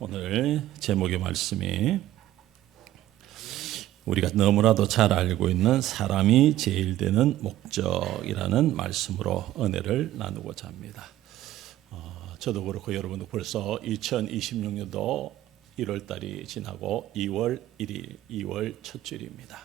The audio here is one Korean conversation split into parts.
오늘 제목의 말씀이 우리가 너무나도 잘 알고 있는 사람이 제일 되는 목적이라는 말씀으로 은혜를 나누고자 합니다. 저도 그렇고 여러분도 벌써 2026년도 1월 달이 지나고 2월 1일, 2월 첫 주일입니다.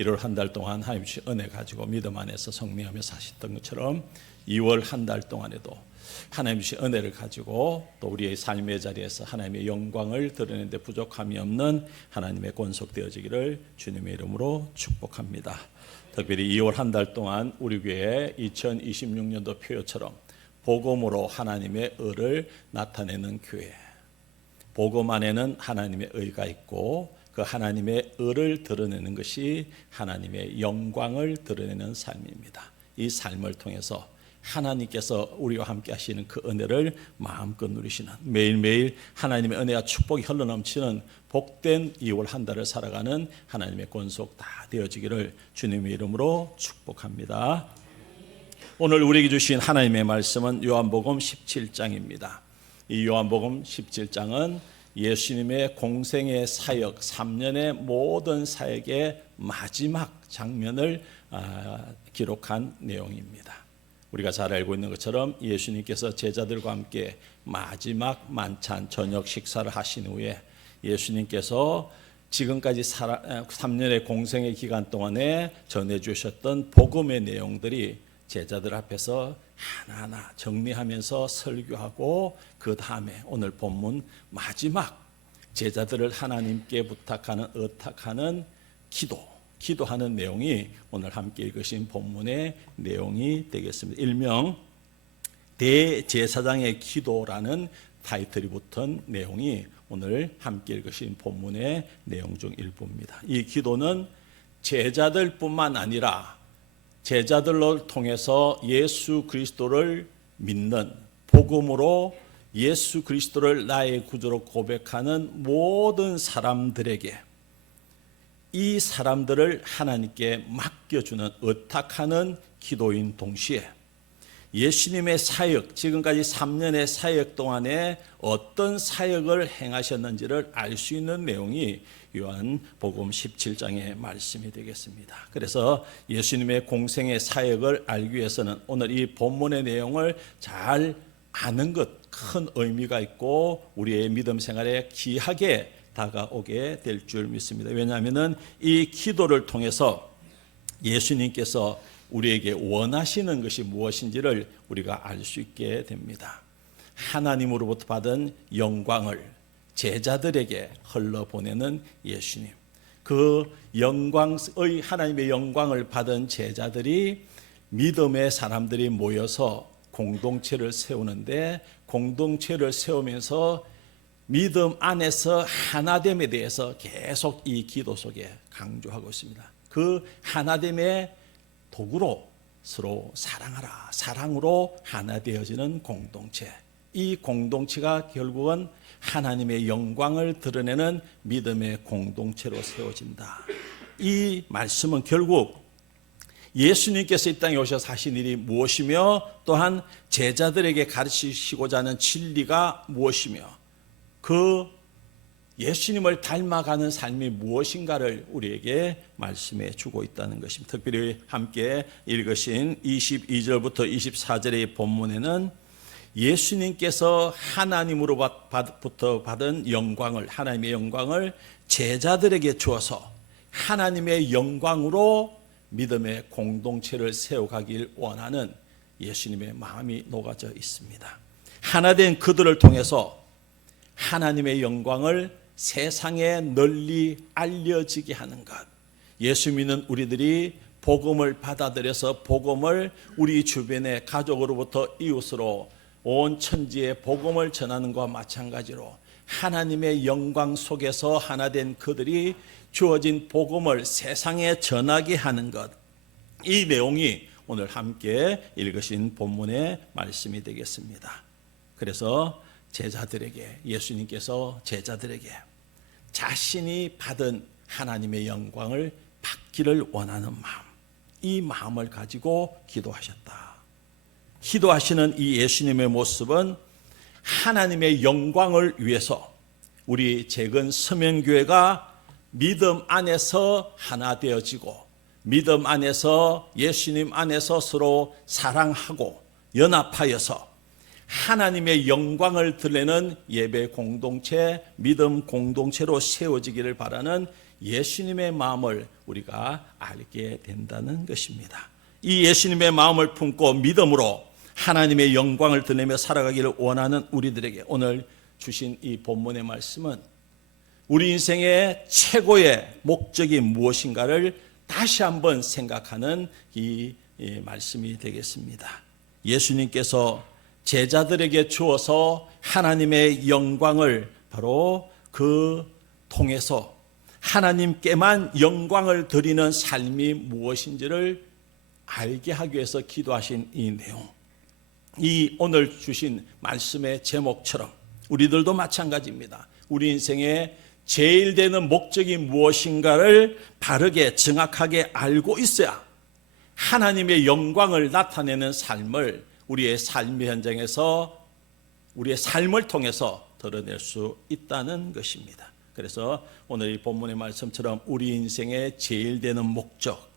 1월 한 달 동안 하나님 주신 은혜 가지고 믿음 안에서 성리하며 사셨던 것처럼 2월 한 달 동안에도 하나님 주신 은혜를 가지고 또 우리의 삶의 자리에서 하나님의 영광을 드러내는 데 부족함이 없는 하나님의 권속되어지기를 주님의 이름으로 축복합니다. 특별히 2월 한 달 동안 우리 교회 2026년도 표어처럼 복음으로 하나님의 의를 나타내는 교회, 복음 안에는 하나님의 의가 있고 그 하나님의 의를 드러내는 것이 하나님의 영광을 드러내는 삶입니다. 이 삶을 통해서 하나님께서 우리와 함께 하시는 그 은혜를 마음껏 누리시는, 매일매일 하나님의 은혜와 축복이 흘러넘치는 복된 2월 한 달을 살아가는 하나님의 권속 다 되어지기를 주님의 이름으로 축복합니다. 오늘 우리에게 주신 하나님의 말씀은 요한복음 17장입니다. 이 요한복음 17장은 예수님의 공생의 사역 3년의 모든 사역의 마지막 장면을 기록한 내용입니다. 우리가 잘 알고 있는 것처럼 예수님께서 제자들과 함께 마지막 만찬 저녁 식사를 하신 후에 예수님께서 지금까지 3년의 공생의 기간 동안에 전해주셨던 복음의 내용들이 제자들 앞에서 하나하나 정리하면서 설교하고 그 다음에 오늘 본문 마지막 제자들을 하나님께 부탁하는 의탁하는 기도하는 내용이 오늘 함께 읽으신 본문의 내용이 되겠습니다. 일명 대제사장의 기도라는 타이틀이 붙은 내용이 오늘 함께 읽으신 본문의 내용 중 일부입니다. 이 기도는 제자들뿐만 아니라 제자들을 통해서 예수 그리스도를 믿는, 복음으로 예수 그리스도를 나의 구주로 고백하는 모든 사람들에게, 이 사람들을 하나님께 맡겨주는, 의탁하는 기도인 동시에 예수님의 사역, 지금까지 3년의 사역 동안에 어떤 사역을 행하셨는지를 알 수 있는 내용이 요한복음 17장의 말씀이 되겠습니다. 그래서 예수님의 공생의 사역을 알기 위해서는 오늘 이 본문의 내용을 잘 아는 것 큰 의미가 있고 우리의 믿음 생활에 귀하게 다가오게 될 줄 믿습니다. 왜냐하면 이 기도를 통해서 예수님께서 우리에게 원하시는 것이 무엇인지를 우리가 알 수 있게 됩니다. 하나님으로부터 받은 영광을 제자들에게 흘러보내는 예수님, 그 영광의 하나님의 영광을 받은 제자들이 믿음의 사람들이 모여서 공동체를 세우는데, 공동체를 세우면서 믿음 안에서 하나됨에 대해서 계속 이 기도 속에 강조하고 있습니다. 그 하나됨의 도구로 서로 사랑하라, 사랑으로 하나 되어지는 공동체, 이 공동체가 결국은 하나님의 영광을 드러내는 믿음의 공동체로 세워진다. 이 말씀은 결국 예수님께서 이 땅에 오셔서 하신 일이 무엇이며, 또한 제자들에게 가르치시고자 하는 진리가 무엇이며, 그 예수님을 닮아가는 삶이 무엇인가를 우리에게 말씀해 주고 있다는 것입니다. 특별히 함께 읽으신 22절부터 24절의 본문에는 예수님께서 하나님으로부터 받은 영광을, 하나님의 영광을 제자들에게 주어서 하나님의 영광으로 믿음의 공동체를 세워가길 원하는 예수님의 마음이 녹아져 있습니다. 하나된 그들을 통해서 하나님의 영광을 세상에 널리 알려지게 하는 것, 예수 믿는 우리들이 복음을 받아들여서 복음을 우리 주변의 가족으로부터 이웃으로 온 천지에 복음을 전하는 것과 마찬가지로 하나님의 영광 속에서 하나된 그들이 주어진 복음을 세상에 전하게 하는 것, 이 내용이 오늘 함께 읽으신 본문의 말씀이 되겠습니다. 그래서 제자들에게, 예수님께서 제자들에게 자신이 받은 하나님의 영광을 받기를 원하는 마음, 이 마음을 가지고 기도하셨다. 기도하시는 이 예수님의 모습은 하나님의 영광을 위해서 우리 재건 서명교회가 믿음 안에서 하나 되어지고 믿음 안에서 예수님 안에서 서로 사랑하고 연합하여서 하나님의 영광을 드러내는 예배 공동체, 믿음 공동체로 세워지기를 바라는 예수님의 마음을 우리가 알게 된다는 것입니다. 이 예수님의 마음을 품고 믿음으로 하나님의 영광을 드러내며 살아가기를 원하는 우리들에게 오늘 주신 이 본문의 말씀은 우리 인생의 최고의 목적이 무엇인가를 다시 한번 생각하는 이 말씀이 되겠습니다. 예수님께서 제자들에게 주어서 하나님의 영광을 바로 그 통해서 하나님께만 영광을 드리는 삶이 무엇인지를 알게 하기 위해서 기도하신 이 내용, 이 오늘 주신 말씀의 제목처럼 우리들도 마찬가지입니다. 우리 인생의 제일 되는 목적이 무엇인가를 바르게 정확하게 알고 있어야 하나님의 영광을 나타내는 삶을 우리의 삶의 현장에서 우리의 삶을 통해서 드러낼 수 있다는 것입니다. 그래서 오늘 이 본문의 말씀처럼 우리 인생의 제일 되는 목적,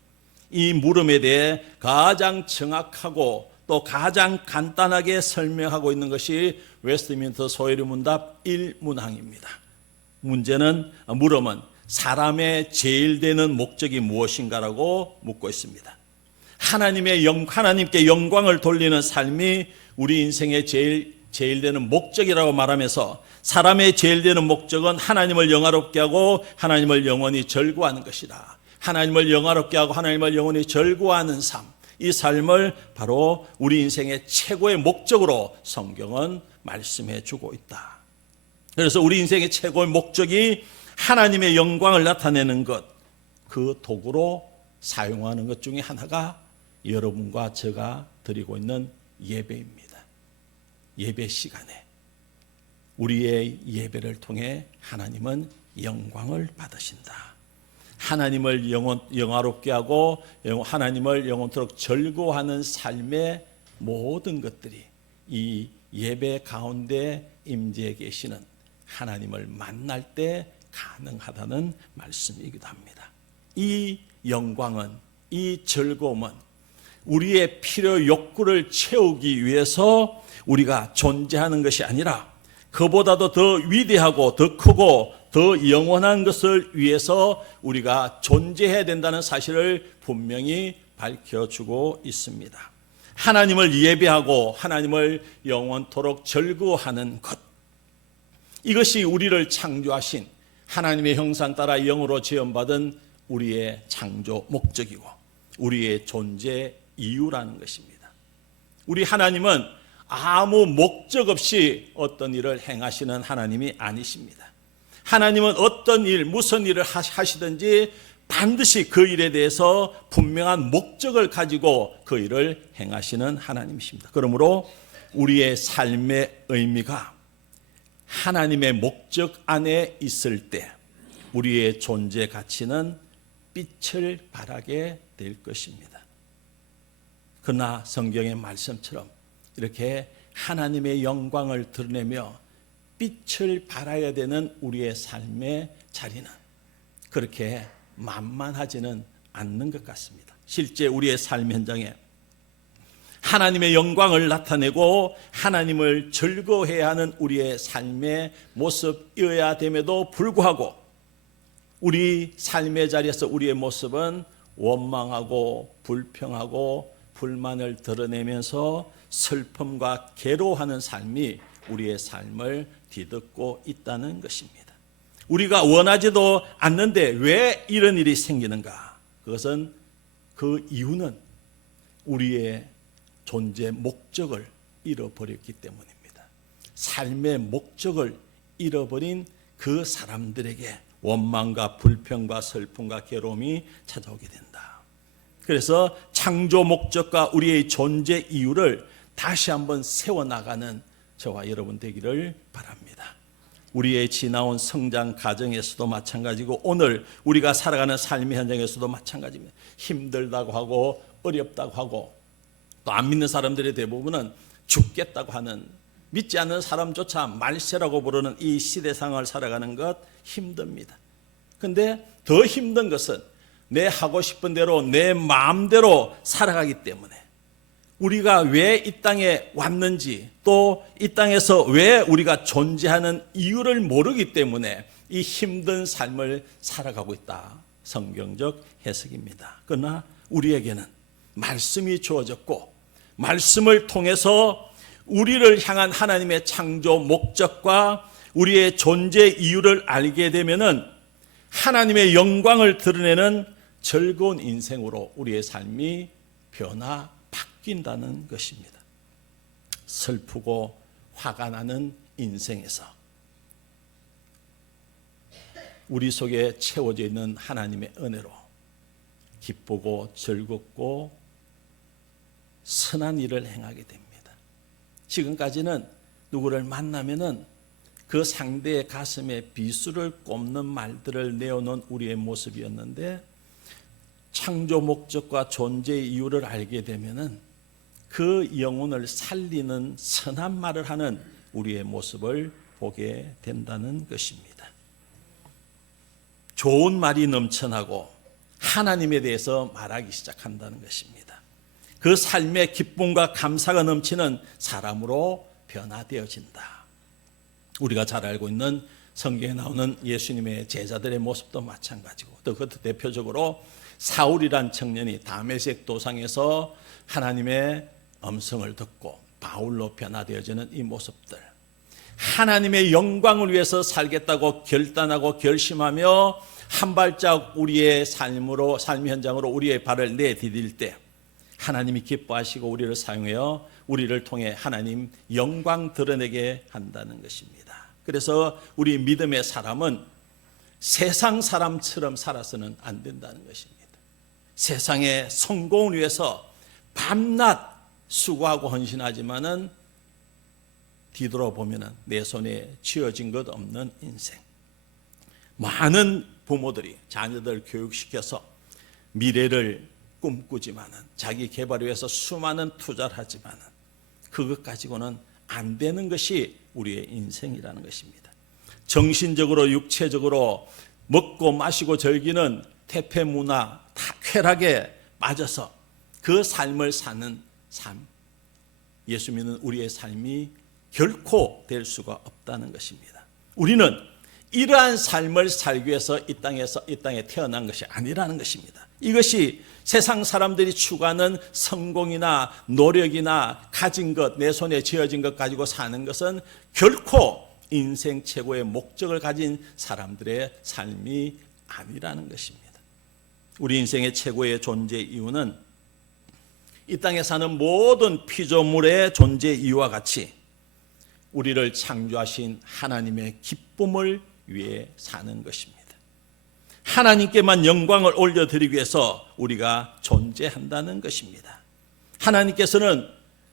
이 물음에 대해 가장 정확하고 또 가장 간단하게 설명하고 있는 것이 웨스트민스터 소요리 문답 1문항입니다. 물음은 사람의 제일 되는 목적이 무엇인가라고 묻고 있습니다. 하나님께 영광을 돌리는 삶이 우리 인생의 제일 되는 목적이라고 말하면서 사람의 제일 되는 목적은 하나님을 영화롭게 하고 하나님을 영원히 절구하는 것이다. 하나님을 영화롭게 하고 하나님을 영원히 절구하는 삶, 이 삶을 바로 우리 인생의 최고의 목적으로 성경은 말씀해 주고 있다. 그래서 우리 인생의 최고의 목적이 하나님의 영광을 나타내는 것, 그 도구로 사용하는 것 중에 하나가 여러분과 제가 드리고 있는 예배입니다. 예배 시간에 우리의 예배를 통해 하나님은 영광을 받으신다. 하나님을 영화롭게 하고 하나님을 영원토록 즐거워하는 삶의 모든 것들이 이 예배 가운데 임재해 계시는 하나님을 만날 때 가능하다는 말씀이기도 합니다. 이 영광은, 이 즐거움은 우리의 필요 욕구를 채우기 위해서 우리가 존재하는 것이 아니라 그보다도 더 위대하고 더 크고 더 영원한 것을 위해서 우리가 존재해야 된다는 사실을 분명히 밝혀주고 있습니다. 하나님을 예배하고 하나님을 영원토록 즐거워하는 것, 이것이 우리를 창조하신 하나님의 형상 따라 영으로 지음받은 우리의 창조 목적이고 우리의 존재 이유라는 것입니다. 우리 하나님은 아무 목적 없이 어떤 일을 행하시는 하나님이 아니십니다. 하나님은 어떤 일, 무슨 일을 하시든지 반드시 그 일에 대해서 분명한 목적을 가지고 그 일을 행하시는 하나님이십니다. 그러므로 우리의 삶의 의미가 하나님의 목적 안에 있을 때 우리의 존재 가치는 빛을 발하게 될 것입니다. 그러나 성경의 말씀처럼 이렇게 하나님의 영광을 드러내며 빛을 발하여야 되는 우리의 삶의 자리는 그렇게 만만하지는 않는 것 같습니다. 실제 우리의 삶 현장에 하나님의 영광을 나타내고 하나님을 즐거워해야 하는 우리의 삶의 모습이어야 됨에도 불구하고 우리 삶의 자리에서 우리의 모습은 원망하고 불평하고 불만을 드러내면서 슬픔과 괴로워하는 삶이 우리의 삶을 뒤덮고 있다는 것입니다. 우리가 원하지도 않는데 왜 이런 일이 생기는가? 그것은 그 이유는 우리의 존재 목적을 잃어버렸기 때문입니다. 삶의 목적을 잃어버린 그 사람들에게 원망과 불평과 슬픔과 괴로움이 찾아오게 된다. 그래서 창조 목적과 우리의 존재 이유를 다시 한번 세워나가는 저와 여러분 되기를 바랍니다. 우리의 지나온 성장 과정에서도 마찬가지고 오늘 우리가 살아가는 삶의 현장에서도 마찬가지입니다. 힘들다고 하고 어렵다고 하고 또 안 믿는 사람들의 대부분은 죽겠다고 하는 믿지 않는 사람조차 말세라고 부르는 이 시대상을 살아가는 것 힘듭니다. 근데 더 힘든 것은 내 하고 싶은 대로 내 마음대로 살아가기 때문에 우리가 왜 이 땅에 왔는지 또 이 땅에서 왜 우리가 존재하는 이유를 모르기 때문에 이 힘든 삶을 살아가고 있다. 성경적 해석입니다. 그러나 우리에게는 말씀이 주어졌고 말씀을 통해서 우리를 향한 하나님의 창조 목적과 우리의 존재 이유를 알게 되면은 하나님의 영광을 드러내는 즐거운 인생으로 우리의 삶이 바뀐다는 것입니다. 슬프고 화가 나는 인생에서 우리 속에 채워져 있는 하나님의 은혜로 기쁘고 즐겁고 선한 일을 행하게 됩니다. 지금까지는 누구를 만나면은 그 상대의 가슴에 비수를 꼽는 말들을 내어놓은 우리의 모습이었는데 창조 목적과 존재의 이유를 알게 되면은 그 영혼을 살리는 선한 말을 하는 우리의 모습을 보게 된다는 것입니다. 좋은 말이 넘쳐나고 하나님에 대해서 말하기 시작한다는 것입니다. 그 삶의 기쁨과 감사가 넘치는 사람으로 변화되어진다. 우리가 잘 알고 있는 성경에 나오는 예수님의 제자들의 모습도 마찬가지고 또 그것도 대표적으로 사울이란 청년이 다메섹 도상에서 하나님의 음성을 듣고 바울로 변화되어지는 이 모습들, 하나님의 영광을 위해서 살겠다고 결단하고 결심하며 한 발짝 우리의 삶의 현장으로 우리의 발을 내디딜 때 하나님이 기뻐하시고 우리를 사용하여 우리를 통해 하나님 영광 드러내게 한다는 것입니다. 그래서 우리 믿음의 사람은 세상 사람처럼 살아서는 안 된다는 것입니다. 세상의 성공을 위해서 밤낮 수고하고 헌신하지만은 뒤돌아보면은 내 손에 쥐어진 것 없는 인생. 많은 부모들이 자녀들 교육시켜서 미래를 꿈꾸지만은 자기 개발을 위해서 수많은 투자를 하지만은 그것 가지고는 안 되는 것이 우리의 인생이라는 것입니다. 정신적으로 육체적으로 먹고 마시고 즐기는 태폐 문화 다 쾌락에 빠져서 그 삶을 사는 삶, 예수 믿는 우리의 삶이 결코 될 수가 없다는 것입니다. 우리는 이러한 삶을 살기 위해서 이 땅에 태어난 것이 아니라는 것입니다. 이것이 세상 사람들이 추구하는 성공이나 노력이나 가진 것, 내 손에 쥐어진 것 가지고 사는 것은 결코 인생 최고의 목적을 가진 사람들의 삶이 아니라는 것입니다. 우리 인생의 최고의 존재 이유는 이 땅에 사는 모든 피조물의 존재 이유와 같이 우리를 창조하신 하나님의 기쁨을 위해 사는 것입니다. 하나님께만 영광을 올려드리기 위해서 우리가 존재한다는 것입니다. 하나님께서는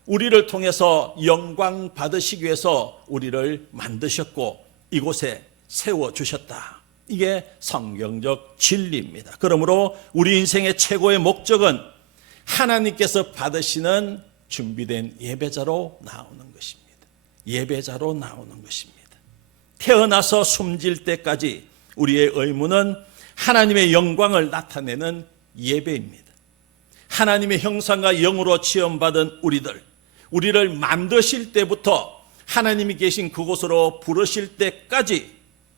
우리를 통해서 영광 받으시기 위해서 우리를 만드셨고 이곳에 세워주셨다. 이게 성경적 진리입니다. 그러므로 우리 인생의 최고의 목적은 하나님께서 받으시는 준비된 예배자로 나오는 것입니다. 예배자로 나오는 것입니다. 태어나서 숨질 때까지 우리의 의무는 하나님의 영광을 나타내는 예배입니다. 하나님의 형상과 영으로 지음받은 우리를 만드실 때부터 하나님이 계신 그곳으로 부르실 때까지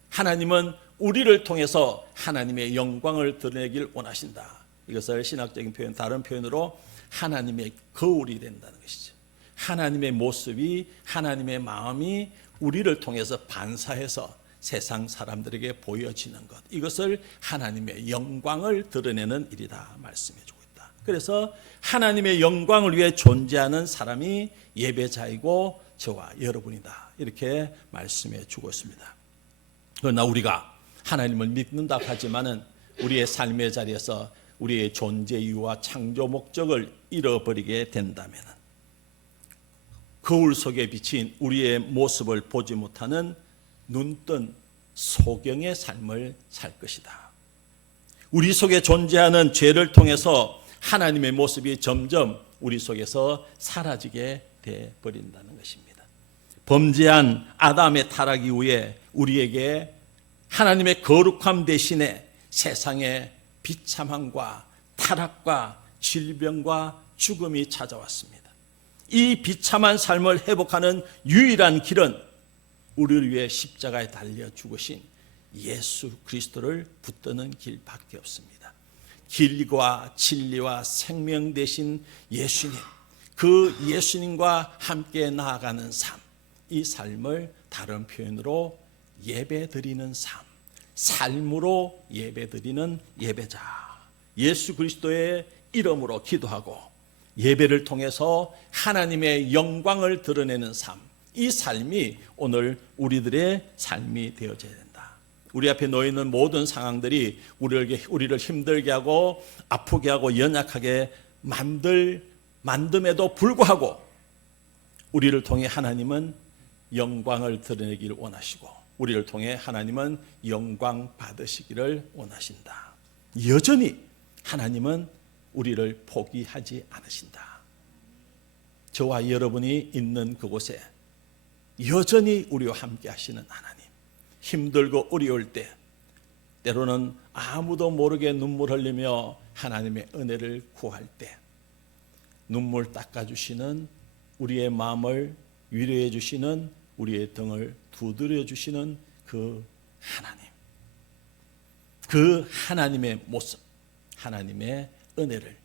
하나님은 우리를 통해서 하나님의 영광을 드러내길 원하신다. 이것을 신학적인 표현, 다른 표현으로 하나님의 거울이 된다는 것이죠. 하나님의 모습이, 하나님의 마음이 우리를 통해서 반사해서 세상 사람들에게 보여지는 것, 이것을 하나님의 영광을 드러내는 일이다 말씀해주고 있다. 그래서 하나님의 영광을 위해 존재하는 사람이 예배자이고 저와 여러분이다, 이렇게 말씀해주고 있습니다. 그러나 우리가 하나님을 믿는다 하지만은 우리의 삶의 자리에서 우리의 존재 이유와 창조 목적을 잃어버리게 된다면 거울 속에 비친 우리의 모습을 보지 못하는 눈뜬 소경의 삶을 살 것이다. 우리 속에 존재하는 죄를 통해서 하나님의 모습이 점점 우리 속에서 사라지게 돼 버린다는 것입니다. 범죄한 아담의 타락 이후에 우리에게 하나님의 거룩함 대신에 세상의 비참함과 타락과 질병과 죽음이 찾아왔습니다. 이 비참한 삶을 회복하는 유일한 길은 우리를 위해 십자가에 달려 죽으신 예수 그리스도를 붙드는 길밖에 없습니다. 길과 진리와 생명 되신 예수님, 그 예수님과 함께 나아가는 삶, 이 삶을 다른 표현으로 예배드리는 삶, 삶으로 예배드리는 예배자, 예수 그리스도의 이름으로 기도하고 예배를 통해서 하나님의 영광을 드러내는 삶, 이 삶이 오늘 우리들의 삶이 되어져야 된다. 우리 앞에 놓여있는 모든 상황들이 우리를 힘들게 하고 아프게 하고 연약하게 만듦에도 불구하고 우리를 통해 하나님은 영광을 드러내기를 원하시고 우리를 통해 하나님은 영광 받으시기를 원하신다. 여전히 하나님은 우리를 포기하지 않으신다. 저와 여러분이 있는 그곳에 여전히 우리와 함께 하시는 하나님, 힘들고 어려울 때 때로는 아무도 모르게 눈물 흘리며 하나님의 은혜를 구할 때 눈물 닦아주시는 우리의 마음을 위로해 주시는 우리의 등을 두드려 주시는 그 하나님, 그 하나님의 모습, 하나님의 은혜를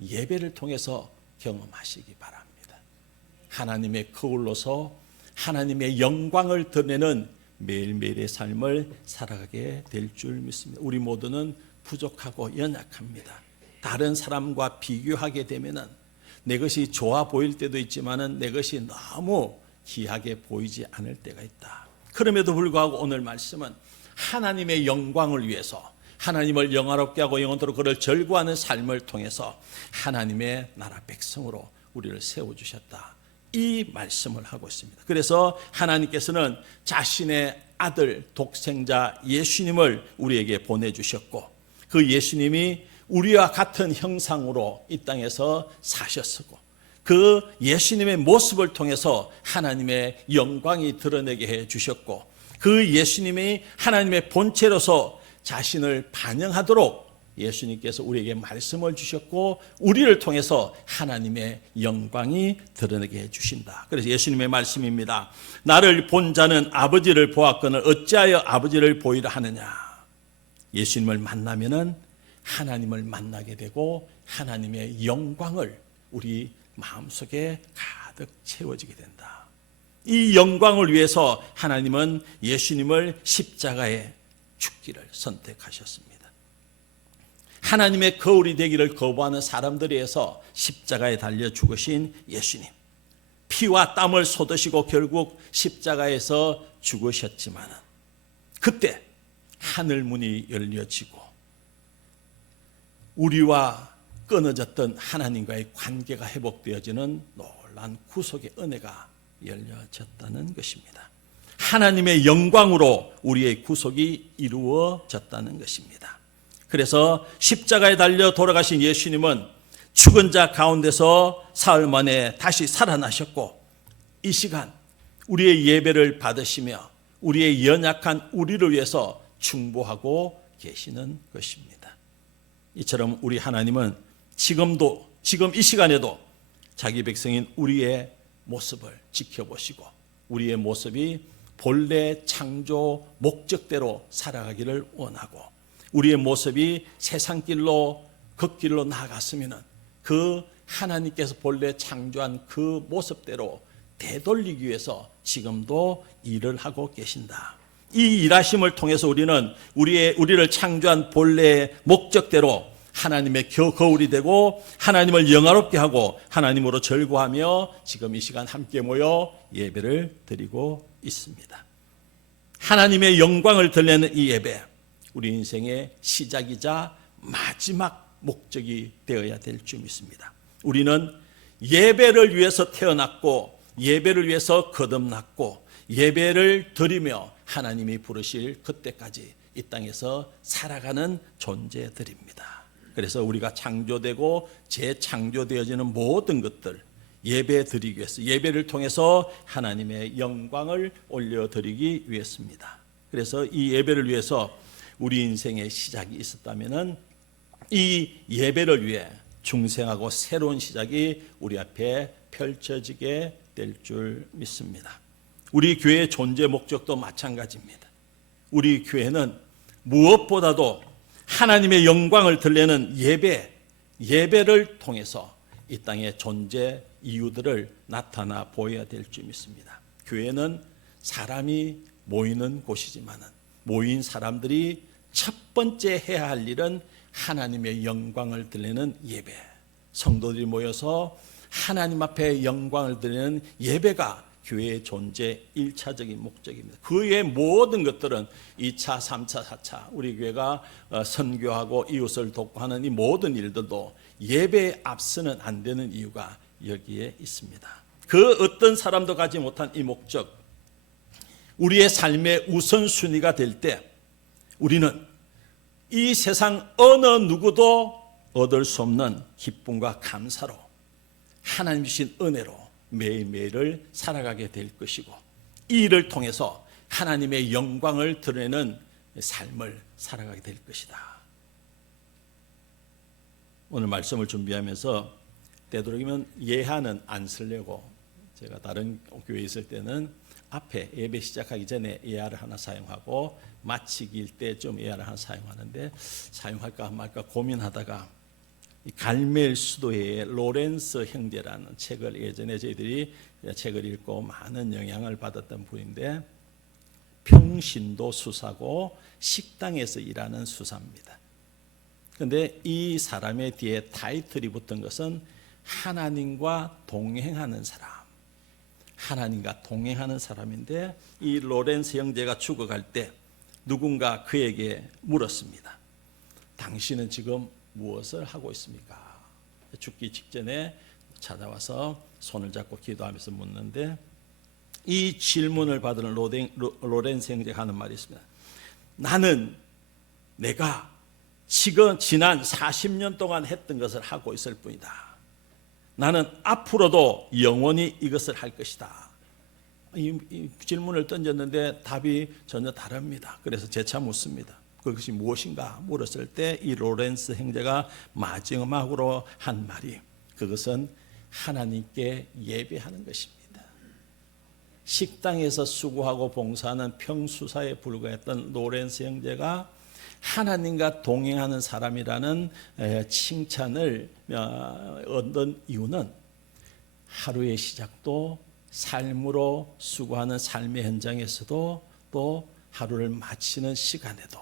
예배를 통해서 경험하시기 바랍니다. 하나님의 거울로서 하나님의 영광을 드러내는 매일매일의 삶을 살아가게 될 줄 믿습니다. 우리 모두는 부족하고 연약합니다. 다른 사람과 비교하게 되면은 내 것이 좋아 보일 때도 있지만은 내 것이 너무 귀하게 보이지 않을 때가 있다. 그럼에도 불구하고 오늘 말씀은 하나님의 영광을 위해서 하나님을 영화롭게 하고 영원토록 그를 절구하는 삶을 통해서 하나님의 나라 백성으로 우리를 세워주셨다. 이 말씀을 하고 있습니다. 그래서 하나님께서는 자신의 아들 독생자 예수님을 우리에게 보내주셨고 그 예수님이 우리와 같은 형상으로 이 땅에서 사셨고 그 예수님의 모습을 통해서 하나님의 영광이 드러내게 해주셨고 그 예수님이 하나님의 본체로서 자신을 반영하도록 예수님께서 우리에게 말씀을 주셨고 우리를 통해서 하나님의 영광이 드러내게 해주신다. 그래서 예수님의 말씀입니다. 나를 본 자는 아버지를 보았거늘 어찌하여 아버지를 보이라 하느냐. 예수님을 만나면은 하나님을 만나게 되고 하나님의 영광을 우리 마음속에 가득 채워지게 된다. 이 영광을 위해서 하나님은 예수님을 십자가에 죽기를 선택하셨습니다. 하나님의 거울이 되기를 거부하는 사람들에 의해서 십자가에 달려 죽으신 예수님, 피와 땀을 쏟으시고 결국 십자가에서 죽으셨지만 그때 하늘 문이 열려지고 우리와 끊어졌던 하나님과의 관계가 회복되어지는 놀라운 구속의 은혜가 열려졌다는 것입니다. 하나님의 영광으로 우리의 구속이 이루어졌다는 것입니다. 그래서 십자가에 달려 돌아가신 예수님은 죽은 자 가운데서 사흘 만에 다시 살아나셨고 이 시간 우리의 예배를 받으시며 우리의 연약한 우리를 위해서 충보하고 계시는 것입니다. 이처럼 우리 하나님은 지금 이 시간에도 자기 백성인 우리의 모습을 지켜보시고 우리의 모습이 본래 창조 목적대로 살아가기를 원하고 우리의 모습이 세상 길로 걷길로 나아갔으면 그 하나님께서 본래 창조한 그 모습대로 되돌리기 위해서 지금도 일을 하고 계신다. 이 일하심을 통해서 우리는 우리를 창조한 본래의 목적대로 하나님의 거울이 되고 하나님을 영화롭게 하고 하나님으로 절구하며 지금 이 시간 함께 모여 예배를 드리고 있습니다. 하나님의 영광을 드러내는 이 예배, 우리 인생의 시작이자 마지막 목적이 되어야 될 줄 믿습니다. 우리는 예배를 위해서 태어났고 예배를 위해서 거듭났고 예배를 드리며 하나님이 부르실 그때까지 이 땅에서 살아가는 존재들입니다. 그래서 우리가 창조되고 재창조되어지는 모든 것들, 예배 드리기 위해서, 예배를 통해서 하나님의 영광을 올려드리기 위해서입니다. 그래서 이 예배를 위해서 우리 인생의 시작이 있었다면 이 예배를 위해 중생하고 새로운 시작이 우리 앞에 펼쳐지게 될 줄 믿습니다. 우리 교회의 존재 목적도 마찬가지입니다. 우리 교회는 무엇보다도 하나님의 영광을 드러내는 예배를 통해서 이 땅의 존재 이유들을 나타나 보여야 될 줄 믿습니다. 교회는 사람이 모이는 곳이지만 모인 사람들이 첫 번째 해야 할 일은 하나님의 영광을 드리는 예배, 성도들이 모여서 하나님 앞에 영광을 드리는 예배가 교회의 존재 1차적인 목적입니다. 그 외의 모든 것들은 2차, 3차, 4차 우리 교회가 선교하고 이웃을 돕고 하는 이 모든 일들도 예배에 앞서는 안 되는 이유가 여기에 있습니다. 그 어떤 사람도 가지 못한 이 목적, 우리의 삶의 우선순위가 될 때 우리는 이 세상 어느 누구도 얻을 수 없는 기쁨과 감사로 하나님 주신 은혜로 매일매일을 살아가게 될 것이고, 이 일을 통해서 하나님의 영광을 드러내는 삶을 살아가게 될 것이다. 오늘 말씀을 준비하면서 되도록이면 예하는 안 쓰려고, 제가 다른 교회에 있을 때는 앞에 예배 시작하기 전에 예하를 하나 사용하고 마치길 때 좀 예하를 하나 사용하는데, 사용할까 말까 고민하다가 갈멜 수도의 로렌스 형제라는 책을, 예전에 저희들이 책을 읽고 많은 영향을 받았던 분인데, 평신도 수사고 식당에서 일하는 수사입니다. 그런데 이 사람의 뒤에 타이틀이 붙은 것은 하나님과 동행하는 사람, 하나님과 동행하는 사람인데, 이 로렌스 형제가 죽어갈 때 누군가 그에게 물었습니다. 당신은 지금 무엇을 하고 있습니까? 죽기 직전에 찾아와서 손을 잡고 기도하면서 묻는데, 이 질문을 받은 로렌스 형제가 하는 말이 있습니다. 나는 내가 지난 40년 동안 했던 것을 하고 있을 뿐이다. 나는 앞으로도 영원히 이것을 할 것이다. 이 질문을 던졌는데 답이 전혀 다릅니다. 그래서 재차 묻습니다. 그것이 무엇인가 물었을 때 이 로렌스 형제가 마지막으로 한 말이, 그것은 하나님께 예배하는 것입니다. 식당에서 수고하고 봉사하는 평수사에 불과했던 로렌스 형제가 하나님과 동행하는 사람이라는 칭찬을 얻는 이유는 하루의 시작도 삶으로 수고하는 삶의 현장에서도, 또 하루를 마치는 시간에도,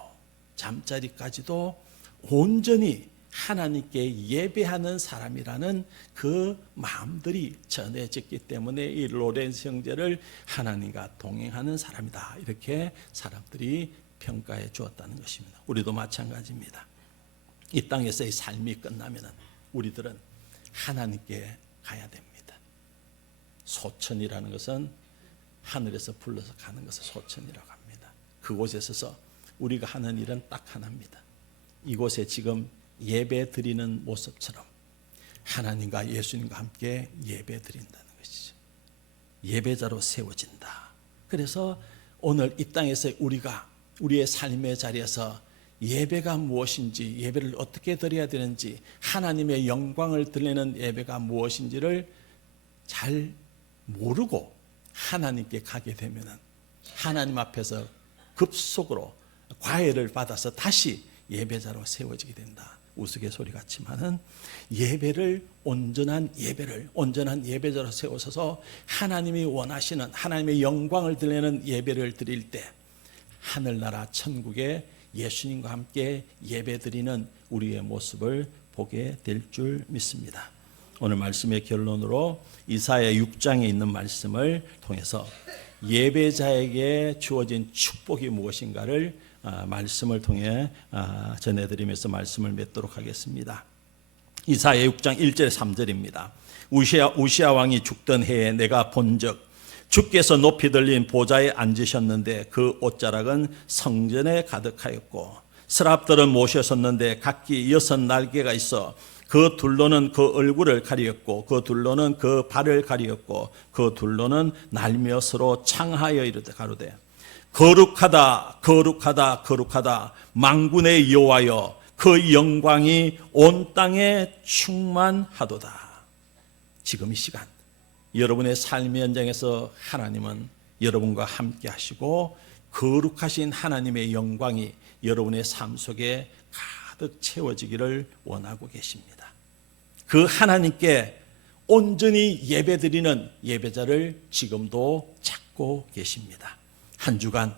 잠자리까지도 온전히 하나님께 예배하는 사람이라는 그 마음들이 전해졌기 때문에 이 로렌스 형제를 하나님과 동행하는 사람이다, 이렇게 사람들이 평가해 주었다는 것입니다. 우리도 마찬가지입니다. 이 땅에서의 삶이 끝나면 우리들은 하나님께 가야 됩니다. 소천이라는 것은 하늘에서 불러서 가는 것을 소천이라고 합니다. 그곳에 서서 우리가 하는 일은 딱 하나입니다. 이곳에 지금 예배 드리는 모습처럼 하나님과 예수님과 함께 예배 드린다는 것이죠. 예배자로 세워진다. 그래서 오늘 이 땅에서 우리가 우리의 삶의 자리에서 예배가 무엇인지, 예배를 어떻게 드려야 되는지, 하나님의 영광을 드리는 예배가 무엇인지를 잘 모르고 하나님께 가게 되면 하나님 앞에서 급속으로 과외를 받아서 다시 예배자로 세워지게 된다. 우스갯소리 같지만은 예배를 온전한 예배자로 세워서서 하나님이 원하시는 하나님의 영광을 드리는 예배를 드릴 때 하늘나라 천국에 예수님과 함께 예배드리는 우리의 모습을 보게 될 줄 믿습니다. 오늘 말씀의 결론으로 이사야 6장에 있는 말씀을 통해서 예배자에게 주어진 축복이 무엇인가를 말씀을 통해 전해드리면서 말씀을 맺도록 하겠습니다. 이사야 6장 1절 3절입니다. 우시야 왕이 죽던 해에 내가 본즉 주께서 높이 들린 보좌에 앉으셨는데 그 옷자락은 성전에 가득하였고 서랍들은 모셔섰는데 각기 6 날개가 있어 그 둘로는 그 얼굴을 가리었고 그 둘로는 그 발을 가리었고 그 둘로는 날며서로 창하여 이르되 가로되 거룩하다 거룩하다 거룩하다 만군의 여호와여 그 영광이 온 땅에 충만하도다. 지금 이 시간 여러분의 삶의 현장에서 하나님은 여러분과 함께 하시고 거룩하신 하나님의 영광이 여러분의 삶 속에 가득 채워지기를 원하고 계십니다. 그 하나님께 온전히 예배드리는 예배자를 지금도 찾고 계십니다. 한 주간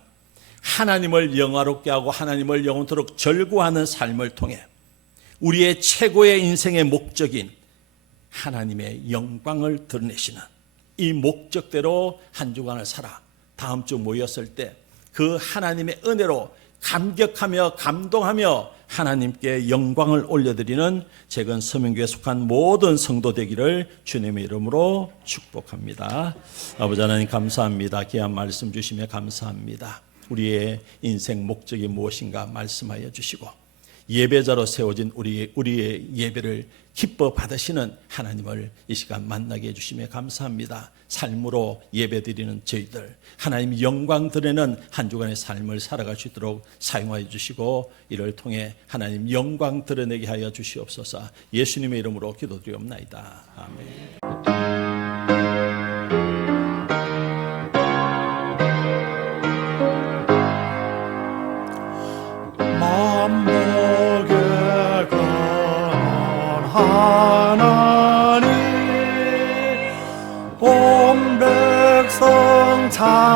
하나님을 영화롭게 하고 하나님을 영원토록 절구하는 삶을 통해 우리의 최고의 인생의 목적인 하나님의 영광을 드러내시는 이 목적대로 한 주간을 살아 다음 주 모였을 때 그 하나님의 은혜로 감격하며 감동하며 하나님께 영광을 올려드리는 재건 서명교회에 속한 모든 성도 되기를 주님의 이름으로 축복합니다. 아버지 하나님 감사합니다. 귀한 말씀 주시며 감사합니다. 우리의 인생 목적이 무엇인가 말씀하여 주시고 예배자로 세워진 우리의 예배를 기뻐 받으시는 하나님을 이 시간 만나게 해주시며 감사합니다. 삶으로 예배드리는 저희들 하나님 영광 드리는 한 주간의 삶을 살아갈 수 있도록 사용하여 주시고 이를 통해 하나님 영광 드러내게 하여 주시옵소서. 예수님의 이름으로 기도드리옵나이다. 아멘. 하나님 온 백성 잘